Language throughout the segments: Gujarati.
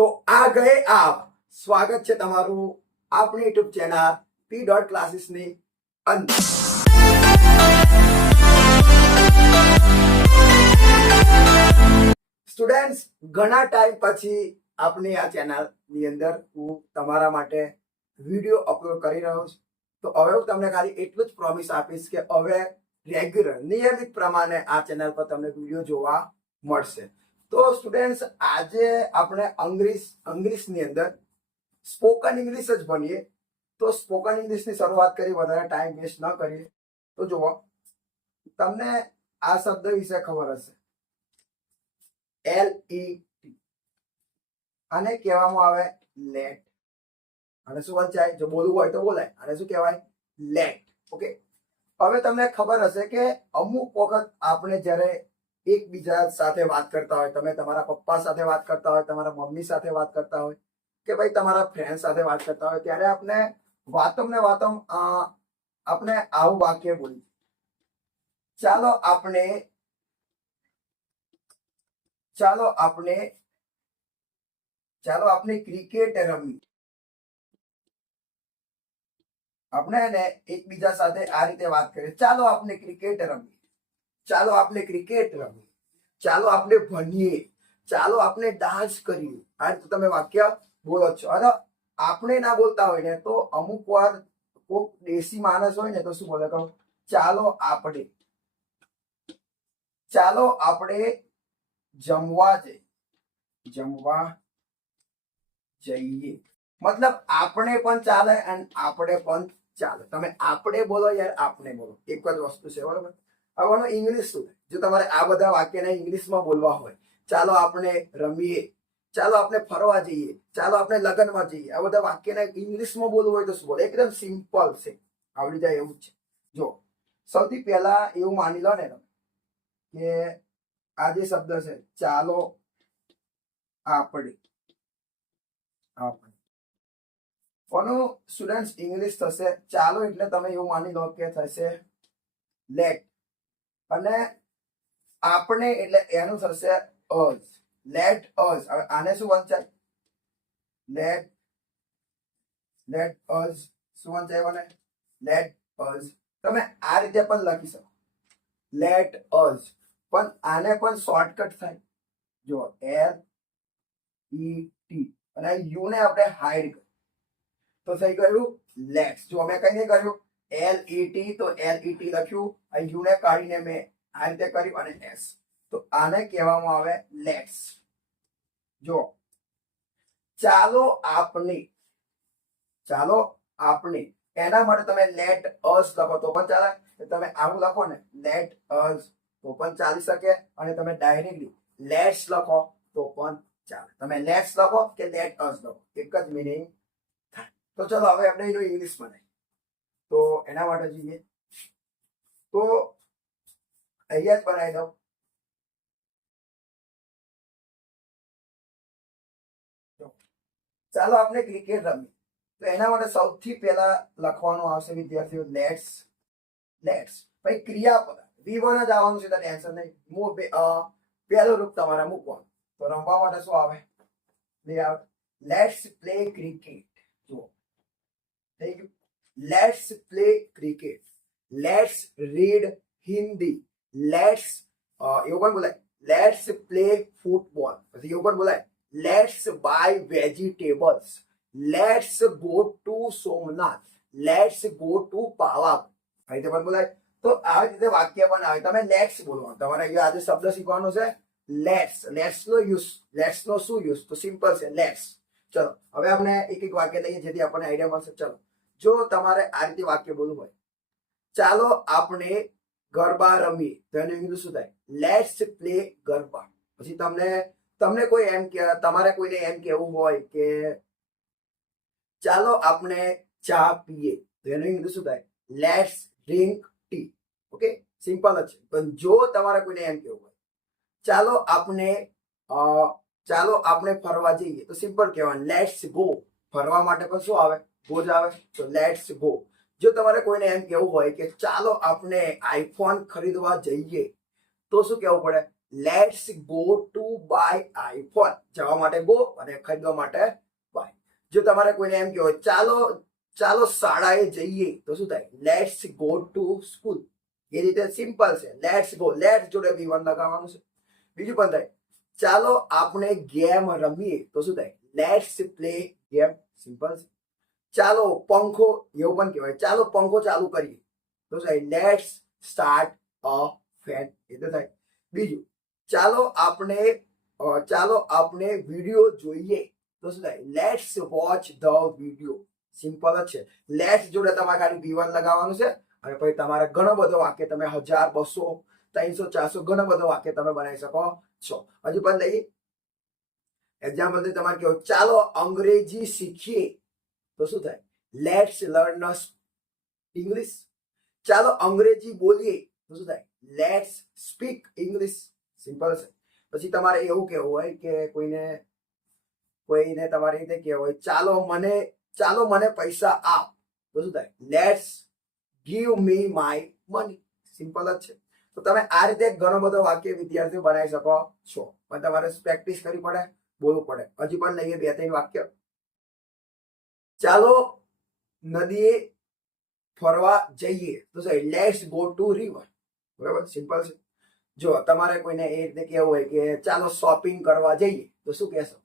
તો આ ગયે આપ સ્વાગત છે તમારું આપણી યુટ્યુબ ચેનલ પી ડોટ ક્લાસીસની અંદર. સ્ટુડન્ટ્સ, ઘણા ટાઈમ પછી આપણી આ ચેનલની અંદર હું તમારા માટે વિડીયો અપલોડ કરી રહ્યો છું. તો હવે હું તમને ખાલી એટલું જ પ્રોમિસ આપીશ કે હવે રેગ્યુલર નિયમિત પ્રમાણે આ ચેનલ પર તમને વિડીયો જોવા મળશે. તો સ્ટુડન્ટ્સ, આજે આપણે અંગ્રેજીની અંદર સ્પોકન ઇંગ્લિશ જ ભણીએ. તો સ્પોકન ઇંગ્લિશની શરૂઆત કરી, વધારે ટાઈમ વેસ્ટ ન કરીએ. તો જુઓ, તમને આ શબ્દ વિશે ખબર હશે, LET. આને કહેવામાં આવે લેટ. અને શું વંચાય? જો બોલવું હોય તો બોલાય. અને શું કહેવાય? લેટ. ઓકે, હવે તમને ખબર હશે કે અમુક વખત આપણે જ્યારે એકબીજા સાથે વાત કરતા હોય, તમે તમારા પપ્પા સાથે વાત કરતા હોય, તમારા મમ્મી સાથે વાત કરતા હોય, કે ભાઈ તમારા ફ્રેન્ડ સાથે વાત કરતા હોય, ત્યારે આપણે વાતમ આપણે આવું વાક્ય બોલીએ, ચાલો આપણે ક્રિકેટ રમી. આપણે એને એકબીજા સાથે આ રીતે વાત કરીએ, ચાલો આપણે ક્રિકેટ રમીએ, ચાલો આપણે ક્રિકેટ રમીએ, ચાલો આપણે ભણીએ, ચાલો આપણે ડાન્સ કરીએ. આ રીતે તમે વાક્ય બોલો છો. અને આપણે ના બોલતા હોય ને તો અમુક વાર કોઈક દેશી માણસ હોય ને તો શું બોલે, કહું, ચાલો આપણે જમવા જઈએ. મતલબ આપણે પણ ચાલે અને આપણે પણ ચાલે. તમે આપણે બોલો યાર, આપણે બોલો, એક જ વસ્તુ છે, બરોબર? હવે ઇંગ્લિશ શું? જો તમારે આ બધા વાક્યને ઇંગ્લિશમાં બોલવા હોય, ચાલો આપણે રમીએ, ચાલો આપણે ફરવા જઈએ, ચાલો આપણે લગ્નમાં જઈએ, આ બધા વાક્યને ઇંગ્લિશમાં બોલવું હોય તો શું બોલે? એકદમ સિમ્પલ છે, આવડી જાય એવું જ છે. જો સૌથી પહેલા એવું માની લો ને કે આ જે શબ્દ છે, ચાલો આપણે કોનું સ્ટુડન્ટ્સ ઇંગ્લિશ થશે? ચાલો એટલે તમે એવું માની લો કે થશે લેટ. અને આપણે એટલે એનું થશે અસ. Let us. હવે આને શું વંચાય? Let us. શું વંચાય મને? Let us. તમે આ રીતે પણ લખી શકો, લેટ અસ. પણ આને પણ શોર્ટકટ થાય. જો LET અને યુ ને આપણે હાઈડ કર્યું તો થઈ ગયું લેટ્સ. જો અમે કઈ નહીં કર્યું, LET તો LET લખ્યું, યુ ને કાઢીને મેં આ રીતે કર્યું અને એસ. તો આને કહેવામાં આવે લેટ્સ. જો ચાલો આપણે એના માટે તમે લેટ અસ લખો તો પણ ચાલે. તમે આવું લખો ને, લેટ અસ, તો પણ ચાલી શકે. અને તમે ડાયરેક્ટલી લેટ્સ લખો તો પણ ચાલે. તમે લેટ્સ લખો કે લેટ અસ લખો, એક જ મિનિંગ થાય. તો ચલો હવે આપણે એનું ઇંગ્લિશ બનાવીએ. તો એના માટે જોઈએ તો અહીંયા જ બનાવી દઉં. ચાલો આપણે ક્રિકેટ રમીએ. તો એના માટે સૌથી પહેલા લખવાનું આવશે વિદ્યાર્થીઓ લેટ્સ. ભાઈ ક્રિયાપદ V1 જ આવવાનું છે, તો ટેન્શન નહીં. પહેલું રૂપ તમારે મૂકવાનું. તો રમવા માટે શું આવે? Let's play cricket. જુઓ, થઈ ગયું. Let's play cricket. Let's read Hindi. Let's એવું પણ બોલાય, લેટ્સ પ્લે ફૂટબોલ. પછી એવું પણ બોલાય, let's buy vegetables. Let's go to Somnath. Let's go to Pavagadh. આ રીતે પણ બોલાય. તો આવી રીતે વાક્ય પણ આવે. તમે લેટ્સ બોલવાનું. તમારે આજે શબ્દ શીખવાનો છે લેટ્સ. લેટ્સ નો શું યુઝ? તો સિમ્પલ છે, લેટ્સ. ચલો હવે આપણે એક એક વાક્ય લઈએ જેથી આપણને આઈડિયા મળશે. ચલો, જો તમારે આ રીતે વાક્ય બોલવું હોય, ચાલો આપણે ગરબા રમીએ, તો એનું ઇંગ્લિશ શું થાય? Let's play garba. પછી તમને કોઈ તમારે કોઈને એમ કહેવું હોય કે ચાલો આપણે ચા પીએ, તો એનું ઇંગ્લિશ શું થાય? Let's drink tea. Okay, simple જ છે. પણ જો તમારે કોઈને એમ કહેવું હોય, ચાલો આપણે ફરવા જઈએ, તો સિમ્પલ કહેવાનું, લેટ્સ ગો. ફરવા માટે પણ શું આવે? ગો જ આવે. તો લેટ્સ ગો. જો તમારે કોઈને એમ કહેવું હોય કે ચાલો આપણે આઈફોન ખરીદવા જઈએ, તો શું કહેવું પડે? Let's go to buy iPhone, જવા માટે ગો અને ખરીદવા માટે બાય. જો તમારે કોઈને એમ કહેવાય ચાલો ચાલો શાળાએ જઈએ તો શું થાય? Let's go to school. એ રીતે સિમ્પલ છે. લેટ્સ ગો, લેટ્સ જોડે V1 લગાવવાનું છે. બીજું પણ થાય ચાલો આપણે ગેમ રમીએ તો શું થાય? Let's play game. સિમ્પલ છે. ચાલો પંખો, એવું પણ કહેવાય ચાલો પંખો ચાલુ કરીએ તો શું થાય? Let's start a fan. એ તો થાય. બીજું ચાલો આપણે વિડીયો જોઈએ તો શું થાય? Let's watch the video. Simple જ છે. લેટ્સ જોડે તમારે ખાલી V1 લગાવવાનું છે અને પછી તમારે ઘણો બધો વાક્ય તમે 1000, 200, 300, 400 ઘણો બધો વાક્ય તમે બનાવી શકો છો. હજુ પણ લઈએ એક્ઝામ્પલ તમારે કેવું ચાલો અંગ્રેજી શીખીએ તો શું થાય? Let's learn English. ચાલો અંગ્રેજી બોલીએ તો શું થાય? Let's speak English. સિમ્પલ છે. પછી તમારે એવું કહેવું હોય કે કોઈને તમારે રીતે કહેવું હોય ચાલો મને પૈસા આપ તો શું થાય? Let's give me my money. Simple જ છે. તો તમે આ રીતે ઘણો બધો વાક્ય વિદ્યાર્થીઓ બનાવી શકો છો, પણ તમારે પ્રેક્ટિસ કરવી પડે, બોલવું પડે. હજી પણ લઈએ 2-3 વાક્ય. ચાલો નદીએ ફરવા જઈએ તો શું? Let's go two river. બરાબર, સિમ્પલ છે. જો તમારે કોઈને એ રીતે કહેવું હોય કે ચાલો શોપિંગ કરવા જઈએ તો શું કહેશો?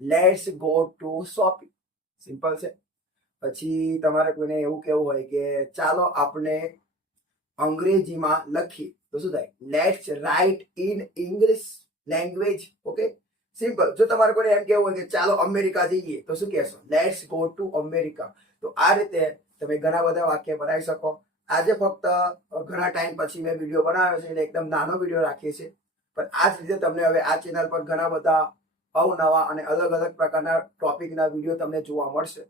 Let's go two shopping. Simple છે. પછી તમારે કોઈને એવું કહેવું હોય કે ચાલો આપણે અંગ્રેજીમાં લખીએ તો શું થાય? Let's write in English language. Okay, simple. જો તમારે કોઈને એમ કહેવું હોય કે ચાલો અમેરિકા જઈએ તો શું કહેશો? Let's go two America. તો આ રીતે તમે ઘણા બધા વાક્ય બનાવી શકો. આજે ફક્ત ઘણા ટાઈમ પછી મેં વિડીયો બનાવ્યો છે એટલે એકદમ નાનો વિડીયો રાખીએ છીએ, પણ આ જ રીતે તમને હવે આ ચેનલ પર ઘણા બધા અવનવા અને અલગ અલગ પ્રકારના ટોપિકના વિડીયો તમને જોવા મળશે.